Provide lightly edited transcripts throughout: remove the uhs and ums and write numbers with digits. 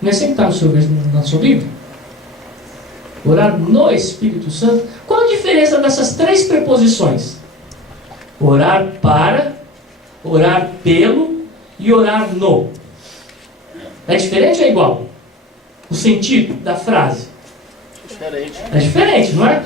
Não é assim que está na sua Bíblia? Orar no Espírito Santo. Qual a diferença dessas três preposições? Orar para, orar pelo e orar no. É diferente ou é igual? O sentido da frase? É diferente, não é?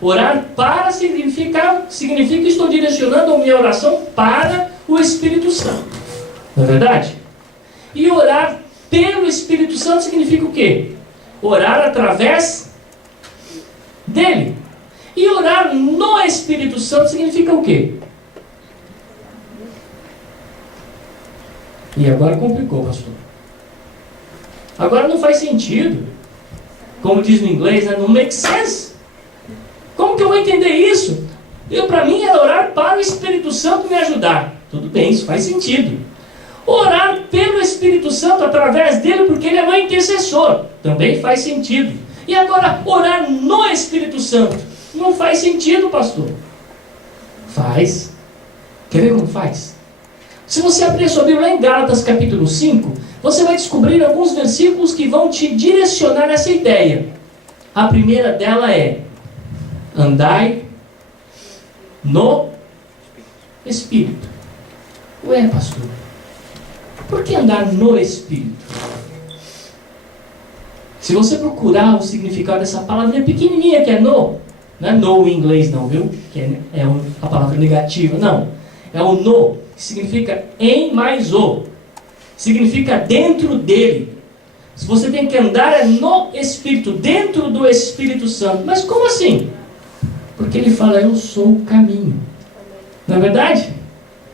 Orar para significa que estou direcionando a minha oração para o Espírito Santo. Não é verdade? E orar pelo Espírito Santo significa o quê? Orar através dele. E orar no Espírito Santo significa o quê? E agora complicou, pastor. Agora não faz sentido. Como diz no inglês, né? Não make sense. Como que eu vou entender isso? Para mim é orar para o Espírito Santo me ajudar. Tudo bem, isso faz sentido. Orar pelo Espírito Santo através dele, porque ele é meu intercessor. Também faz sentido. E agora, orar no Espírito Santo. Não faz sentido, pastor. Faz. Quer ver como faz? Se você abrir a sua Bíblia em Gálatas capítulo 5, você vai descobrir alguns versículos que vão te direcionar nessa ideia. A primeira dela é: andai no Espírito. Ué, pastor, por que andar no Espírito? Se você procurar o significado dessa palavra, é pequenininha, que é no. Não é no em inglês não, viu? Que é a palavra negativa, não. É o no, que significa em mais o. Significa dentro dele. Se você tem que andar é no Espírito, dentro do Espírito Santo. Mas como assim? Porque ele fala, eu sou o caminho. Não é verdade?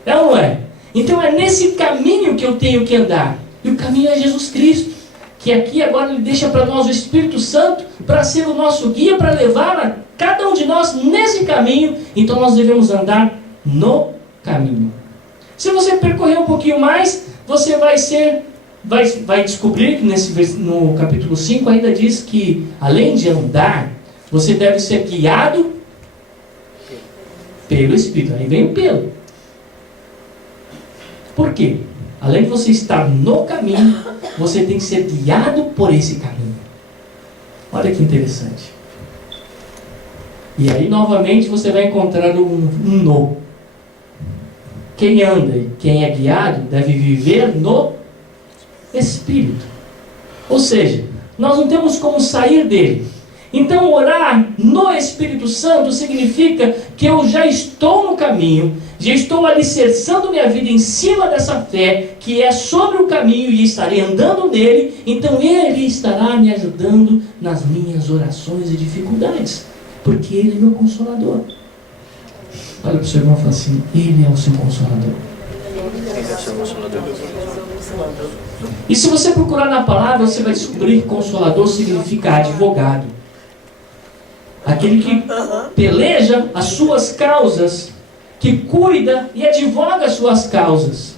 É ou não é? Então é nesse caminho que eu tenho que andar. E o caminho é Jesus Cristo. Que aqui agora ele deixa para nós o Espírito Santo para ser o nosso guia, para levar a cada um de nós nesse caminho. Então nós devemos andar no caminho. Se você percorrer um pouquinho mais, você vai descobrir que no capítulo 5 ainda diz que além de andar, você deve ser guiado pelo Espírito. Aí vem o pelo. Por quê? Além de você estar no caminho, você tem que ser guiado por esse caminho. Olha que interessante. E aí novamente você vai encontrar um no. Quem anda e quem é guiado deve viver no Espírito. Ou seja, nós não temos como sair dele. Então orar no Espírito Santo significa que eu já estou no caminho, já estou alicerçando minha vida em cima dessa fé, que é sobre o caminho e estarei andando nele, então ele estará me ajudando nas minhas orações e dificuldades, porque ele é meu consolador. Olha para o seu irmão e fala assim, ele é o seu consolador. E se você procurar na palavra, você vai descobrir que consolador significa advogado. Aquele que peleja as suas causas, que cuida e advoga as suas causas.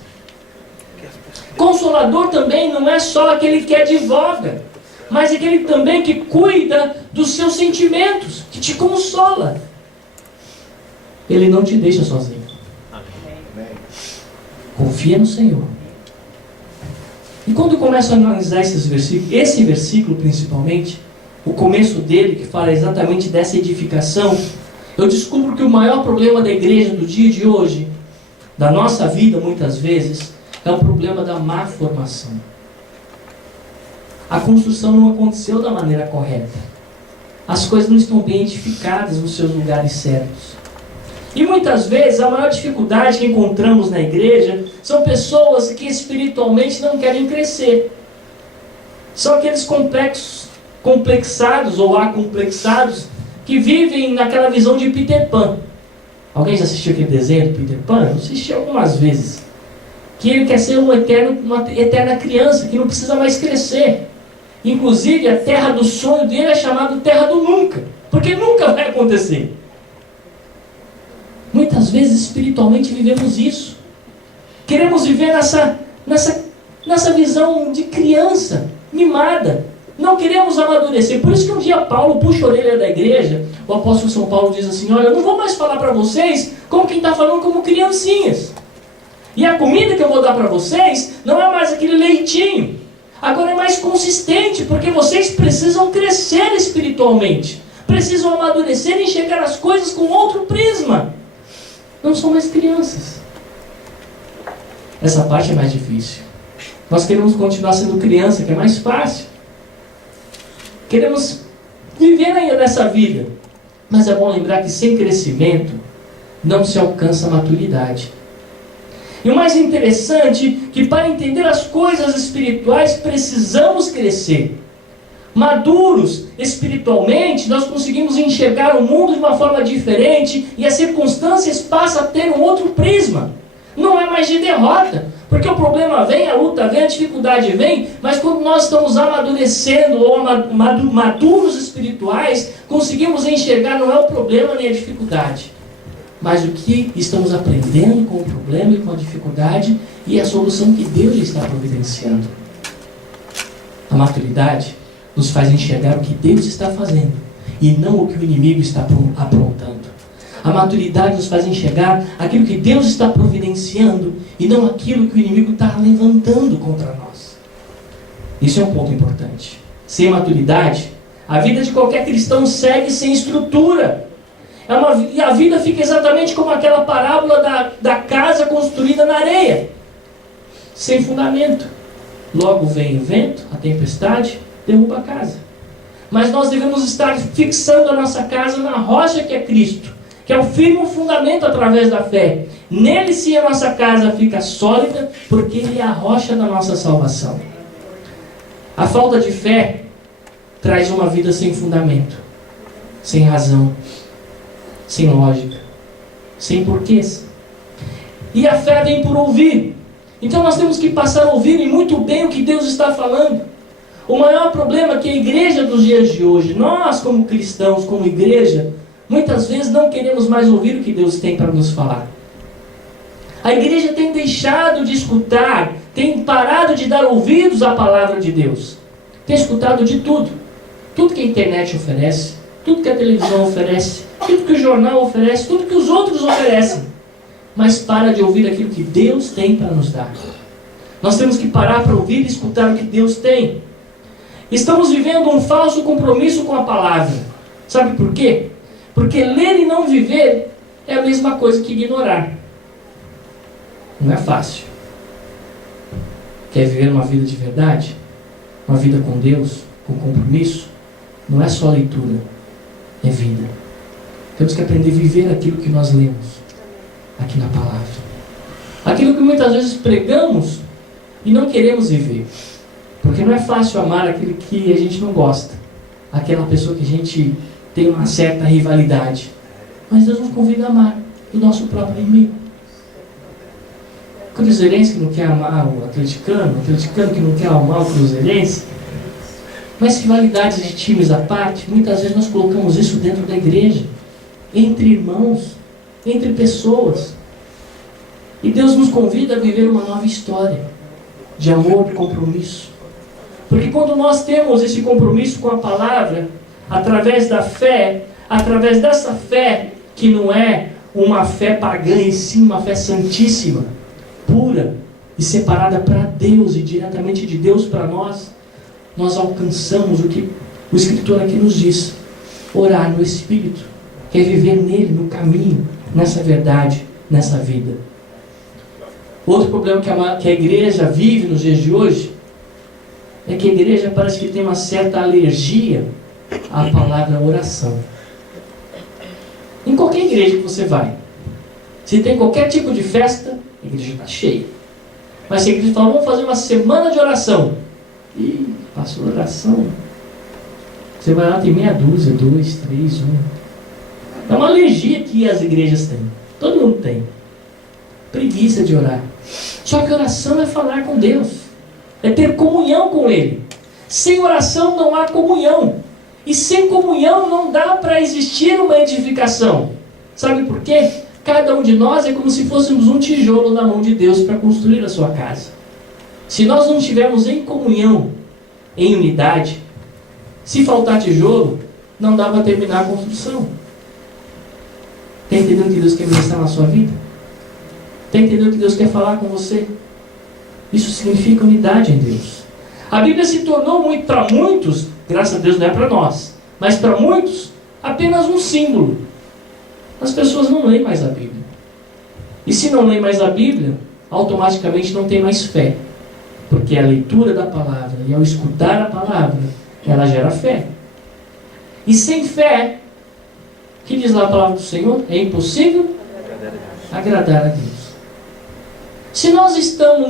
Consolador também não é só aquele que advoga, mas aquele também que cuida dos seus sentimentos, que te consola. Ele não te deixa sozinho. Confia no Senhor. E quando eu começo a analisar esses versículos, esse versículo principalmente, o começo dele, que fala exatamente dessa edificação, eu descubro que o maior problema da igreja do dia de hoje, da nossa vida muitas vezes, é o problema da má formação. A construção não aconteceu da maneira correta. As coisas não estão bem edificadas nos seus lugares certos. E muitas vezes a maior dificuldade que encontramos na igreja são pessoas que espiritualmente não querem crescer. São aqueles complexados ou acomplexados que vivem naquela visão de Peter Pan. Alguém já assistiu aquele desenho do Peter Pan? Eu assisti algumas vezes. Que ele quer ser uma eterna criança, que não precisa mais crescer. Inclusive a terra do sonho dele é chamada terra do nunca, porque nunca vai acontecer. Muitas vezes espiritualmente vivemos isso. Queremos viver nessa visão de criança, mimada. Não queremos amadurecer. Por isso que um dia Paulo puxa a orelha da igreja. O apóstolo São Paulo diz assim, olha, eu não vou mais falar para vocês como quem está falando como criancinhas. E a comida que eu vou dar para vocês não é mais aquele leitinho. Agora é mais consistente, porque vocês precisam crescer espiritualmente. Precisam amadurecer e enxergar as coisas com outro prisma. Não são mais crianças. Essa parte é mais difícil. Nós queremos continuar sendo criança, que é mais fácil. Queremos viver ainda nessa vida. Mas é bom lembrar que sem crescimento não se alcança a maturidade. E o mais interessante, que para entender as coisas espirituais precisamos crescer. Maduros espiritualmente, nós conseguimos enxergar o mundo de uma forma diferente e as circunstâncias passam a ter um outro prisma. Não é mais de derrota, porque o problema vem, a luta vem, a dificuldade vem, mas quando nós estamos amadurecendo ou maduros espirituais, conseguimos enxergar não é o problema nem a dificuldade, mas o que estamos aprendendo com o problema e com a dificuldade e a solução que Deus está providenciando. A maturidade nos faz enxergar o que Deus está fazendo e não o que o inimigo está aprontando. A maturidade nos faz enxergar aquilo que Deus está providenciando e não aquilo que o inimigo está levantando contra nós. Isso é um ponto importante. Sem maturidade, a vida de qualquer cristão segue sem estrutura. E a vida fica exatamente como aquela parábola da casa construída na areia, sem fundamento. Logo vem o vento, a tempestade, derruba a casa. Mas nós devemos estar fixando a nossa casa na rocha que é Cristo, que é o firme fundamento através da fé. Nele sim a nossa casa fica sólida, porque Ele é a rocha da nossa salvação. A falta de fé traz uma vida sem fundamento, sem razão, sem lógica, sem porquês. E a fé vem por ouvir. Então nós temos que passar a ouvir muito bem o que Deus está falando. O maior problema é que a igreja dos dias de hoje, nós como cristãos, como igreja, muitas vezes não queremos mais ouvir o que Deus tem para nos falar. A igreja tem deixado de escutar, tem parado de dar ouvidos à palavra de Deus. Tem escutado de tudo. Tudo que a internet oferece, tudo que a televisão oferece, tudo que o jornal oferece, tudo que os outros oferecem. Mas para de ouvir aquilo que Deus tem para nos dar. Nós temos que parar para ouvir e escutar o que Deus tem. Estamos vivendo um falso compromisso com a palavra. Sabe por quê? Porque ler e não viver é a mesma coisa que ignorar. Não é fácil. Quer viver uma vida de verdade? Uma vida com Deus, com compromisso? Não é só leitura, é vida. Temos que aprender a viver aquilo que nós lemos aqui na palavra. Aquilo que muitas vezes pregamos e não queremos viver. Porque não é fácil amar aquele que a gente não gosta. Aquela pessoa que a gente tem uma certa rivalidade. Mas Deus nos convida a amar o nosso próprio inimigo. O cruzeirense que não quer amar o atleticano que não quer amar o cruzeirense. Mas rivalidades de times à parte, muitas vezes nós colocamos isso dentro da igreja, entre irmãos, entre pessoas. E Deus nos convida a viver uma nova história de amor e compromisso. Porque quando nós temos esse compromisso com a palavra, através da fé, através dessa fé, que não é uma fé pagã, e sim uma fé santíssima, pura e separada para Deus e diretamente de Deus para nós, nós alcançamos o que o Escritor aqui nos diz: orar no Espírito, que é viver nele, no caminho, nessa verdade, nessa vida. Outro problema que a igreja vive nos dias de hoje é que a igreja parece que tem uma certa alergia à palavra oração. Em qualquer igreja que você vai, se tem qualquer tipo de festa, a igreja está cheia. Mas se a igreja fala, vamos fazer uma semana de oração, e passou a oração, você vai lá, tem meia dúzia, 2, 3, 1. É uma alergia que as igrejas têm. Todo mundo tem. Preguiça de orar. Só que oração é falar com Deus, é ter comunhão com Ele. Sem oração não há comunhão. E sem comunhão não dá para existir uma edificação. Sabe por quê? Cada um de nós é como se fôssemos um tijolo na mão de Deus para construir a sua casa. Se nós não estivermos em comunhão, em unidade, se faltar tijolo, não dá para terminar a construção. Está entendendo o que Deus quer ministrar na sua vida? Está entendendo o que Deus quer falar com você? Isso significa unidade em Deus. A Bíblia se tornou muito, para muitos, graças a Deus não é para nós, mas para muitos, apenas um símbolo. As pessoas não leem mais a Bíblia. E se não leem mais a Bíblia, automaticamente não tem mais fé. Porque a leitura da palavra e ao escutar a palavra, ela gera fé. E sem fé, o que diz lá a palavra do Senhor? É impossível agradar a Deus. Se nós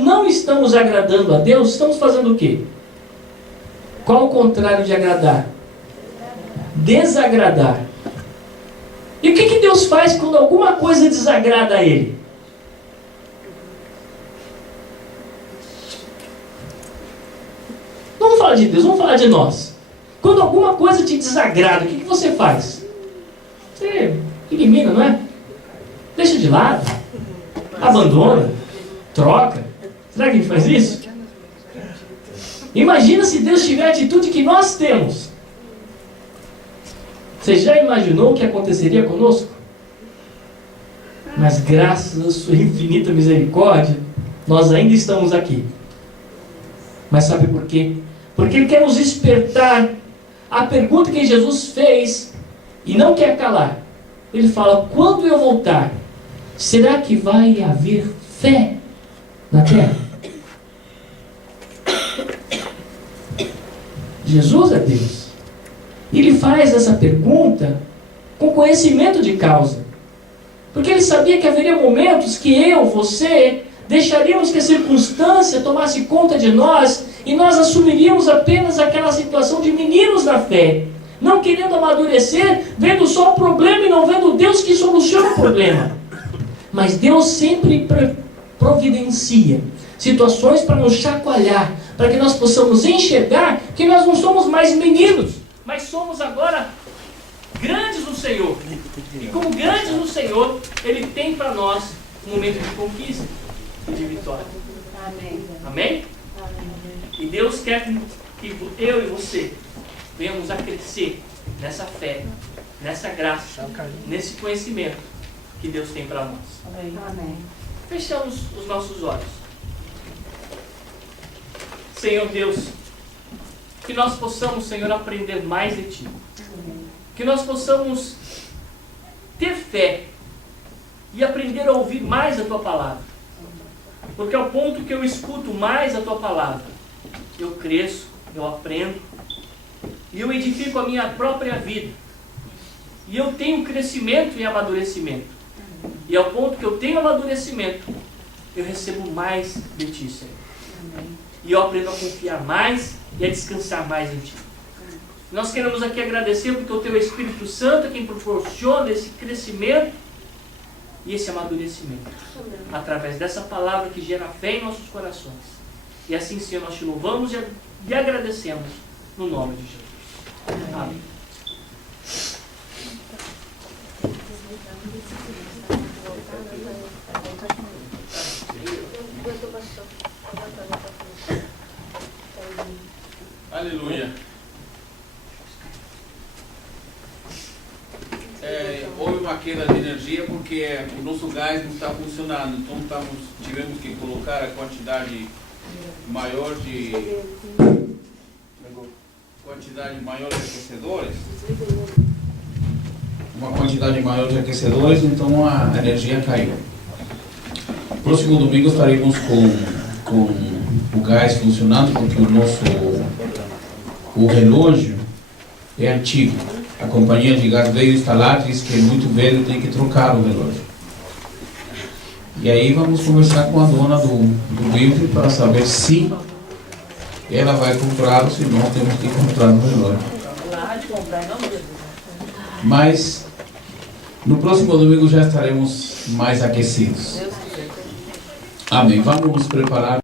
não estamos agradando a Deus, estamos fazendo o quê? Qual o contrário de agradar? Desagradar. E o que Deus faz quando alguma coisa desagrada a Ele? Não vamos falar de Deus, vamos falar de nós. Quando alguma coisa te desagrada, o que você faz? Você elimina, não é? Deixa de lado. Abandona. Troca. Será que ele faz isso? Imagina se Deus tiver a atitude que nós temos. Você já imaginou o que aconteceria conosco? Mas graças à sua infinita misericórdia, nós ainda estamos aqui. Mas sabe por quê? Porque Ele quer nos despertar. A pergunta que Jesus fez e não quer calar. Ele fala, quando eu voltar, será que vai haver fé na terra? Jesus é Deus. Ele faz essa pergunta com conhecimento de causa. Porque ele sabia que haveria momentos que eu, você, deixaríamos que a circunstância tomasse conta de nós e nós assumiríamos apenas aquela situação de meninos na fé, não querendo amadurecer, vendo só o problema e não vendo Deus que soluciona o problema. Mas Deus sempre providencia situações para nos chacoalhar, para que nós possamos enxergar que nós não somos mais meninos, mas somos agora grandes no Senhor. E como grandes no Senhor, Ele tem para nós um momento de conquista e de vitória. Amém? Amém? E Deus quer que eu e você venhamos a crescer nessa fé, nessa graça, nesse conhecimento que Deus tem para nós. Amém. Fechamos os nossos olhos. Senhor Deus, que nós possamos, Senhor, aprender mais de Ti. Que nós possamos ter fé e aprender a ouvir mais a Tua palavra. Porque ao ponto que eu escuto mais a Tua palavra, eu cresço, eu aprendo e eu edifico a minha própria vida. E eu tenho crescimento e amadurecimento. E ao ponto que eu tenho amadurecimento, eu recebo mais de Ti, Senhor. E eu aprendo a confiar mais e a descansar mais em Ti. Nós queremos aqui agradecer porque o Teu Espírito Santo é quem proporciona esse crescimento e esse amadurecimento. Através dessa palavra que gera fé em nossos corações. E assim, Senhor, nós Te louvamos e agradecemos no nome de Jesus. Amém. Aleluia. Houve uma queda de energia porque o nosso gás não está funcionando. Então tivemos que colocar a quantidade maior de aquecedores. Uma quantidade maior de aquecedores, então a energia caiu. Próximo domingo estaremos com o gás funcionando, porque o relógio é antigo. A companhia de gás veio instalar, diz que é muito velho, tem que trocar o relógio. E aí vamos conversar com a dona do building para saber se ela vai comprar ou se não temos que comprar o relógio. Mas no próximo domingo já estaremos mais aquecidos. Amém. Vamos nos preparar.